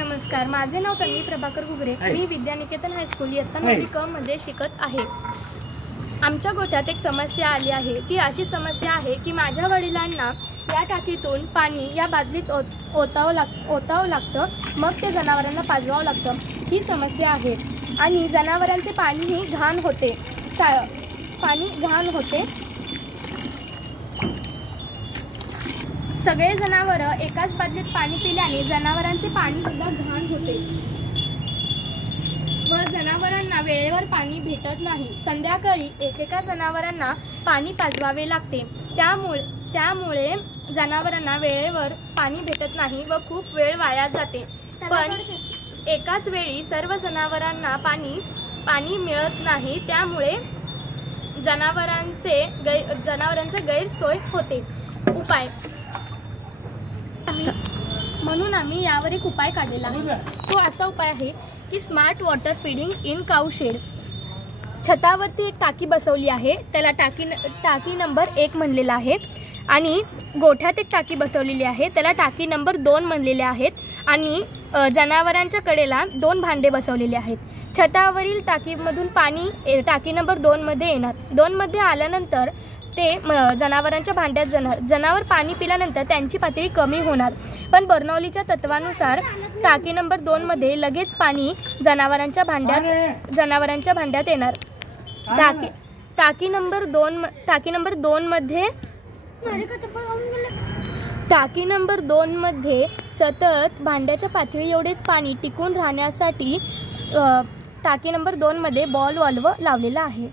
नमस्कार, माझे नाव तन्वी प्रभाकर घुगरे। मी विद्यानिकेतन हायस्कूल इयत्ता 9वी क मध्ये शिकत आहे। आमच्या गोठ्यात एक समस्या आली आहे। ती अशी समस्या आहे की माझ्या वडिलांना या टाकीतून पाणी या बादलीत ओतावं लागतं, मग ते जनावरांना पाजवावं लागतं। ही समस्या आहे आणि जनावरांचे पाणीही घाण होते। सगळे जनावर एकाच बादलीत पाणी पिल्याने जनावरांचे पाणी सुद्धा घाण होते व जनावरांना वेळेवर पाणी भेटत नाही। संध्याकाळी एकेका जनावरांना पाणी पाजवावे लागते, त्यामुळे जनावरांना वेळेवर पाणी भेटत नाही व खूप वेळ वाया जाते। पण एकाच वेळी सर्व जनावरांना पाणी मिळत नाही, त्यामुळे जनावरांचे गैरसोय होते। उपाय म्हणून आम्ही यावर एक उपाय काढलेला आहे। तो असा उपाय आहे की smart water feeding in cow shed. छतावरती एक टाकी बसवली आहे, त्याला टाकी नंबर 1 म्हणलेला आहे आणि गोठ्यात एक टाकी बसवलेली आहे, त्याला टाकी नंबर 2 म्हणलेले आहेत आणि जनावरांच्या कडेला 2 भांडे बसवलेले आहेत। छतावरील टाकीमधून पाणी टाकी नंबर 2 मध्ये येणार। 2 मध्ये आल्यानंतर ते जनावरांच्या भांड्यात जनावर पाणी पिल्यानंतर त्यांची पातळी कमी होणार, पण बर्नौलीच्या तत्वानुसार टाकी नंबर 2 मध्ये लगेच पाणी जनावरांच्या भांड्यात येणार। टाकी नंबर 2 मध्ये सतत भांड्याच्या पातळी एवढेच पाणी टिकून राहण्यासाठी टाकी नंबर 2 मध्ये बॉल वाल्व लावलेला आहे।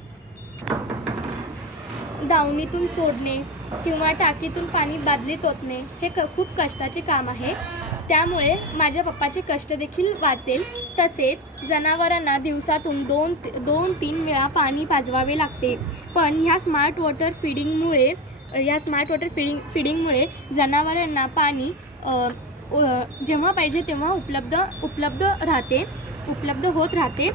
दावणीतून सोडणे किंवा टाकीतून पाणी बादलीत ओतणे हे खूप कष्टाचे काम आहे, त्यामुळे माझ्या पप्पाचे कष्ट देखील वाचेल। तसेच जनावरांना दिवसातून 2-3 वेळा पाणी पाजवावे लागते, पण ह्या स्मार्ट वॉटर फीडिंगमुळे जनावरांना पाणी जेव्हा पाहिजे तेव्हा उपलब्ध होत राहते।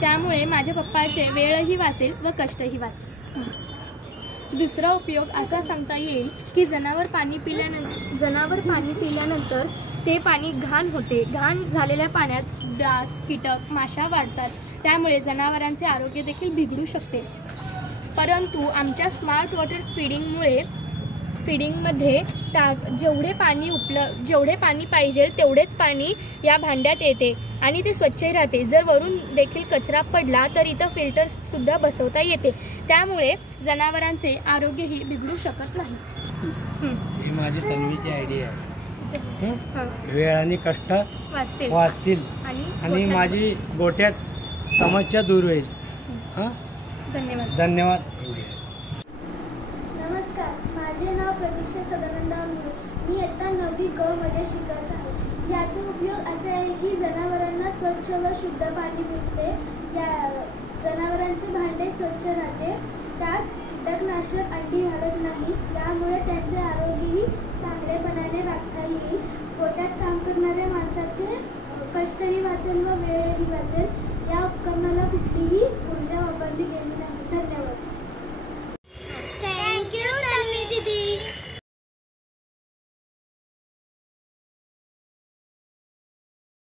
त्यामुळे माझ्या पप्पाचे वेळही वाचेल व कष्टही वाचेल। दुसरा उपयोग असा सांगता येईल की जनावर पाणी पिल्यानंतर ते पाणी घाण होते। घाण झालेल्या पाण्यात डास, कीटक, माशा वाढतात, त्यामुळे जनावरांचे आरोग्य देखील बिघडू शकते। परंतु आमच्या स्मार्ट वॉटर फीडिंगमध्ये जेवढे पाणी पाहिजे तेवढेच पाणी या भांड्यात येते आणि ते स्वच्छ राहते। जर वरून देखील कचरा पडला तर इथं फिल्टर सुद्धा बसवता येते, त्यामुळे जनावरांचे आरोग्यही बिघडू शकत नाही। ही माझी तन्वीची आयडिया आहे। वेळ आणि कष्ट वाचतील आणि माझी गोठ्यात समस्या दूर होईल। धन्यवाद। नमस्कार, माझे नाव प्रतीक्षा सदानंद आमरे। मी इयत्ता 9वी क मध्ये शिकत आहे। याचा उपयोग असा आहे की जनावरांना स्वच्छ व शुद्ध पाणी मिळते, जनावरांचे भांडे स्वच्छ राहते, त्यात कीटकनाशक अंडी घालत नाही, त्यामुळे त्यांचे आरोग्यही चांगलेपणाने राखता येईल। गोठ्यात काम करणाऱ्या माणसाचे कष्टही वाचेल व वेळही वाचेल। या उपकरणाला कुठलीही ऊर्जा वापरली गेली नाही। धन्यवाद।